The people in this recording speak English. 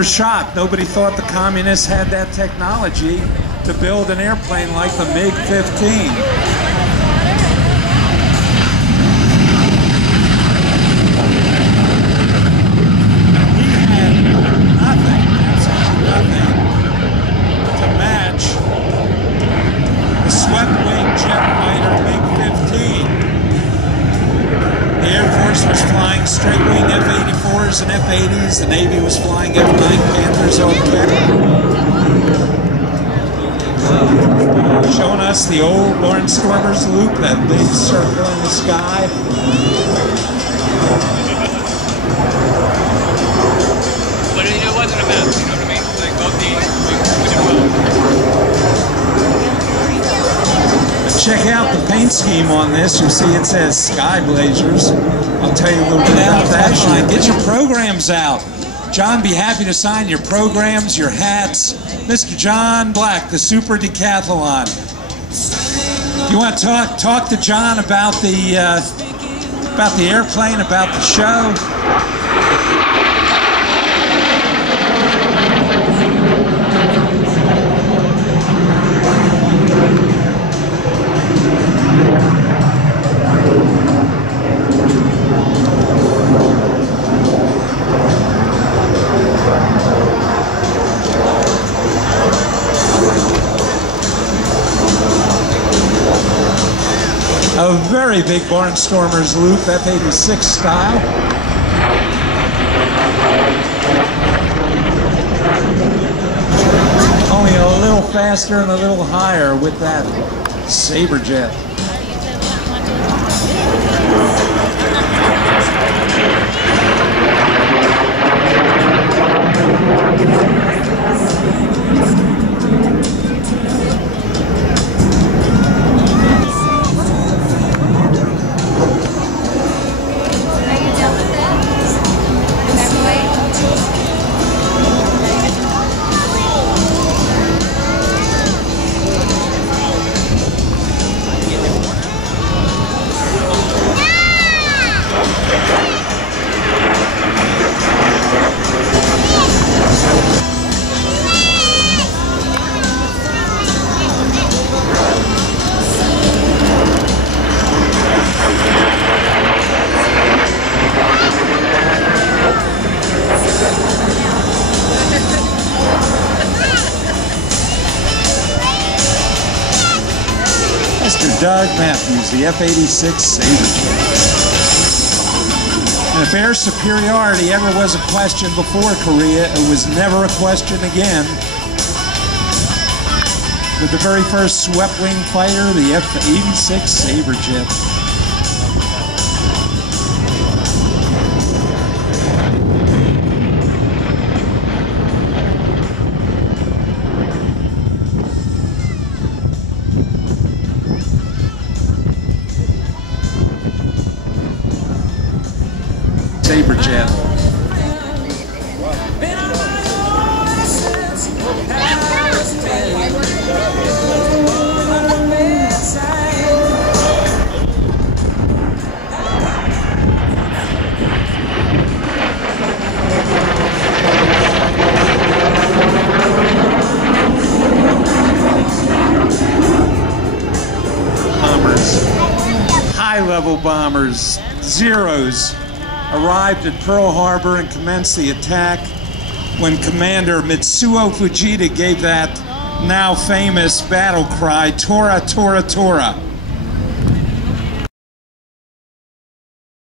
We're shocked. Nobody thought the communists had that technology to build an airplane like the MiG-15. Straight-wing F-84s and F-80s. The Navy was flying F-9 Panthers on showing us the old Barnstormers loop, that big circle in the sky. But it wasn't a mess, you know what I mean? Like both these, we did well. Check out the paint scheme on this. You'll see it says Sky Blazers. I'll tell you a little bit about that. Get your programs out. John, be happy to sign your programs, your hats. Mr. John Black, the Super Decathlon. You want to talk to John about the airplane, about the show? A very big Barnstormers loop, F-86 style. Only a little faster and a little higher with that Sabre jet. Mr. Doug Matthews, the F-86 Sabre jet. And if air superiority ever was a question before Korea, it was never a question again. With the very first swept-wing fighter, the F-86 Sabre jet. Sabre jet. Bombers, high-level bombers, Zeros, arrived at Pearl Harbor and commenced the attack when Commander Mitsuo Fujita gave that now famous battle cry, Tora, Tora, Tora.